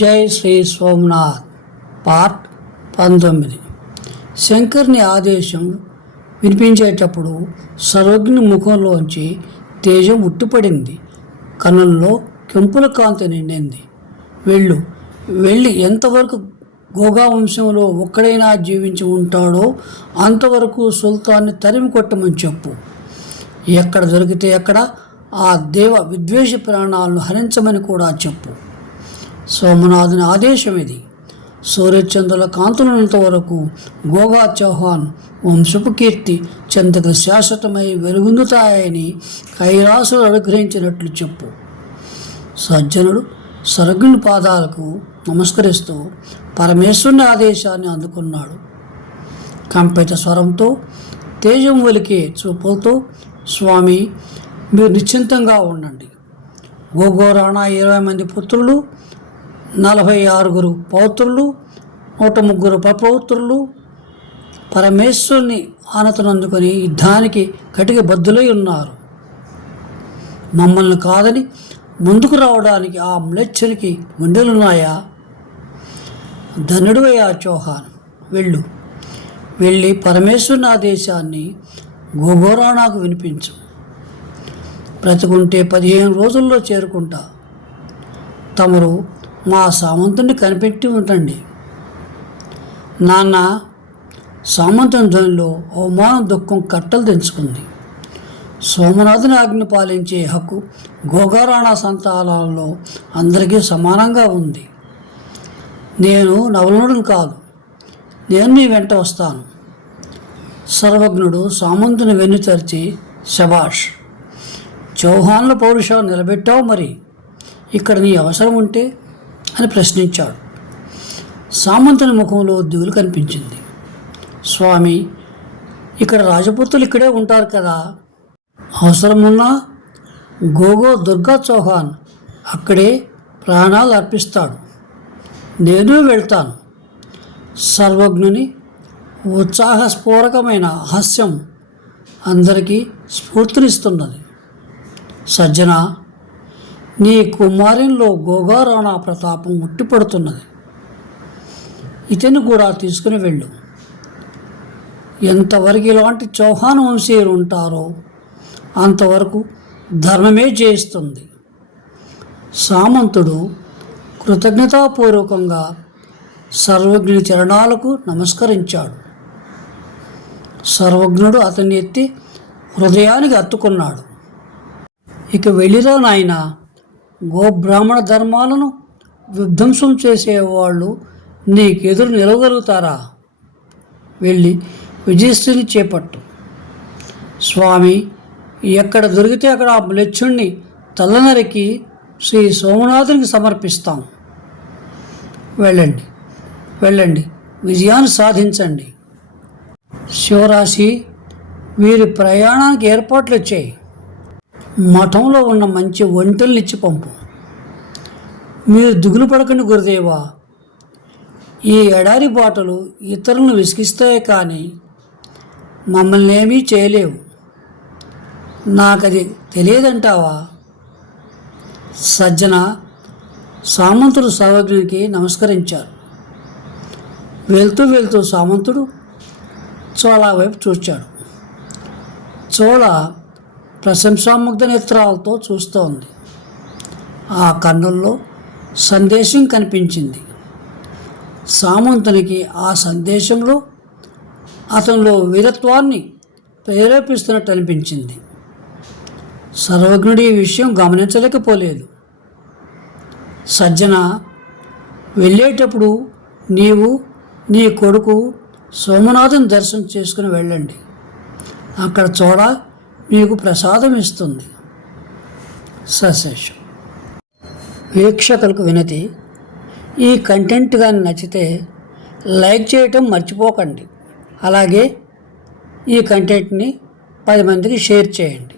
జై శ్రీ సోమనాథ్ పార్ట్ పంతొమ్మిది. శంకర్ని ఆదేశం వినిపించేటప్పుడు సర్వజ్ఞ ముఖంలోంచి తేజం ఉట్టిపడింది. కనుల్లో కెంపుల కాంతి నిండింది. వెళ్ళు వెళ్ళి ఎంతవరకు గోగా వంశంలో ఒక్కడైనా జీవించి ఉంటాడో అంతవరకు సుల్తాన్ని తరిమి కొట్టమని చెప్పు. ఎక్కడ దొరికితే ఎక్కడ ఆ దేవ విద్వేష ప్రాణాలను హరించమని కూడా చెప్పు. సోమనాథుని ఆదేశం ఇది. సూర్యచంద్రుల కాంతులనంత వరకు గోగా చౌహాన్ వంశపు కీర్తి చెంతకు శాశ్వతమై వెలుగొందుతాయని కైలాసులు అనుగ్రహించినట్లు చెప్పు. సజ్జనుడు సరగుని పాదాలకు నమస్కరిస్తూ పరమేశ్వరుని ఆదేశాన్ని అందుకున్నాడు. కంపిత స్వరంతో తేజం ఒలికే చూపులతో స్వామి మీరు నిశ్చింతంగా ఉండండి. గోగోరాణ ఇరవై మంది పుత్రులు నలభై ఆరుగురు పౌత్రులు నూట ముగ్గురు పపౌత్రులు పరమేశ్వరుని ఆనతనందుకొని యుద్ధానికి కటిక బద్దులై ఉన్నారు. మమ్మల్ని కాదని ముందుకు రావడానికి ఆ మ్లెచ్చరికి గుండెలున్నాయా ధనుడువయ్యా చౌహాన్ వెళ్ళు. వెళ్ళి పరమేశ్వరుని ఆదేశాన్ని గోగోరాణాకు వినిపించు. బ్రతుకుంటే పదిహేను రోజుల్లో చేరుకుంటా. తమరు మా సామంతుని కనిపెట్టి ఉండండి. నాన్న సామంతుని ధ్వనిలో అవమానం దుఃఖం కట్టలు తెంచుకుంది. సోమనాథుని ఆజ్ఞ పాలించే హక్కు గోగారాణా సంతానాలలో అందరికీ సమానంగా ఉంది. నేను నవలనుడు కాదు. నేను నీ వెంట వస్తాను. సర్వజ్ఞుడు సామంతుని వెన్ను తెరిచి శభాష్! చౌహాన్ల పౌరుషం నిలబెట్టావు మరి. ఇక్కడ నీ అవసరం ఉంటే అని ప్రశ్నించాడు. సామంతుని ముఖంలో దిగులు కనిపించింది. స్వామి ఇక్కడ రాజపుత్రులు ఇక్కడే ఉంటారు కదా. అవసరమున్నా గోగో దుర్గా చౌహాన్ అక్కడే ప్రాణాలు అర్పిస్తాడు. నేను వెళ్తాను. సర్వజ్ఞుని ఉత్సాహస్ఫూరకమైన హాస్యం అందరికీ స్ఫూర్తినిస్తున్నది. సజ్జన నీ కుమారునిలో గోగారాణా ప్రతాపం ఉట్టిపడుతున్నది. ఇతను కూడా తీసుకుని వెళ్ళు. ఎంతవరకు ఇలాంటి చౌహాన్ వంశీయులు ఉంటారో అంతవరకు ధర్మమే చేయిస్తుంది సామంతుడు కృతజ్ఞతాపూర్వకంగా సర్వజ్ఞుని చరణాలకు నమస్కరించాడు. సర్వజ్ఞుడు అతన్ని ఎత్తి హృదయానికి అత్తుకున్నాడు. ఇక వెళ్ళిరా నాయన గోబ్రాహ్మణ ధర్మాలను విధ్వంసం చేసేవాళ్ళు నీకెదురు నిలవగలుగుతారా? వెళ్ళి విజయశ్రీని చేపట్టు. స్వామి ఎక్కడ దొరికితే అక్కడ ఆ మ్లెచ్చుణ్ణి తల్లనరికి శ్రీ సోమనాథునికి సమర్పిస్తాం. వెళ్ళండి వెళ్ళండి విజయాన్ని సాధించండి. శివరాశి వీరి ప్రయాణానికి ఏర్పాట్లు వచ్చాయి మఠంలో ఉన్న మంచి ఒంటెల్నిచ్చి పంపు. మీరు దిగులు పడకండి గురుదేవా. ఈ ఎడారి బాటలు ఇతరులను విసిగిస్తాయి కానీ మమ్మల్ని ఏమీ చేయలేవు. నాకది తెలియదంటావా? సజ్జన సామంతుడు సావగ్నికి నమస్కరించారు వెళ్తూ వెళ్తూ సామంతుడు చోళ వైపు చూచాడు. చోళ ప్రశంసాముగ్ధ నేత్రాలతో చూస్తోంది. ఆ కన్నుల్లో సందేశం కనిపించింది. సామంతునికి ఆ సందేశంలో అతనిలో వీరత్వాన్ని ప్రేరేపిస్తున్నట్టు అనిపించింది. సర్వజ్ఞుడి ఈ విషయం గమనించలేకపోలేదు. సజ్జన వెళ్ళేటప్పుడు నీవు నీ కొడుకు సోమనాథం దర్శనం చేసుకుని వెళ్ళండి. అక్కడ చూడ మీకు ప్రసాదం ఇస్తుంది. సశేషం. వీక్షకులకు వినతి ఈ కంటెంట్ కానీ నచ్చితే లైక్ చేయటం మర్చిపోకండి. అలాగే ఈ కంటెంట్ని పది మందికి షేర్ చేయండి.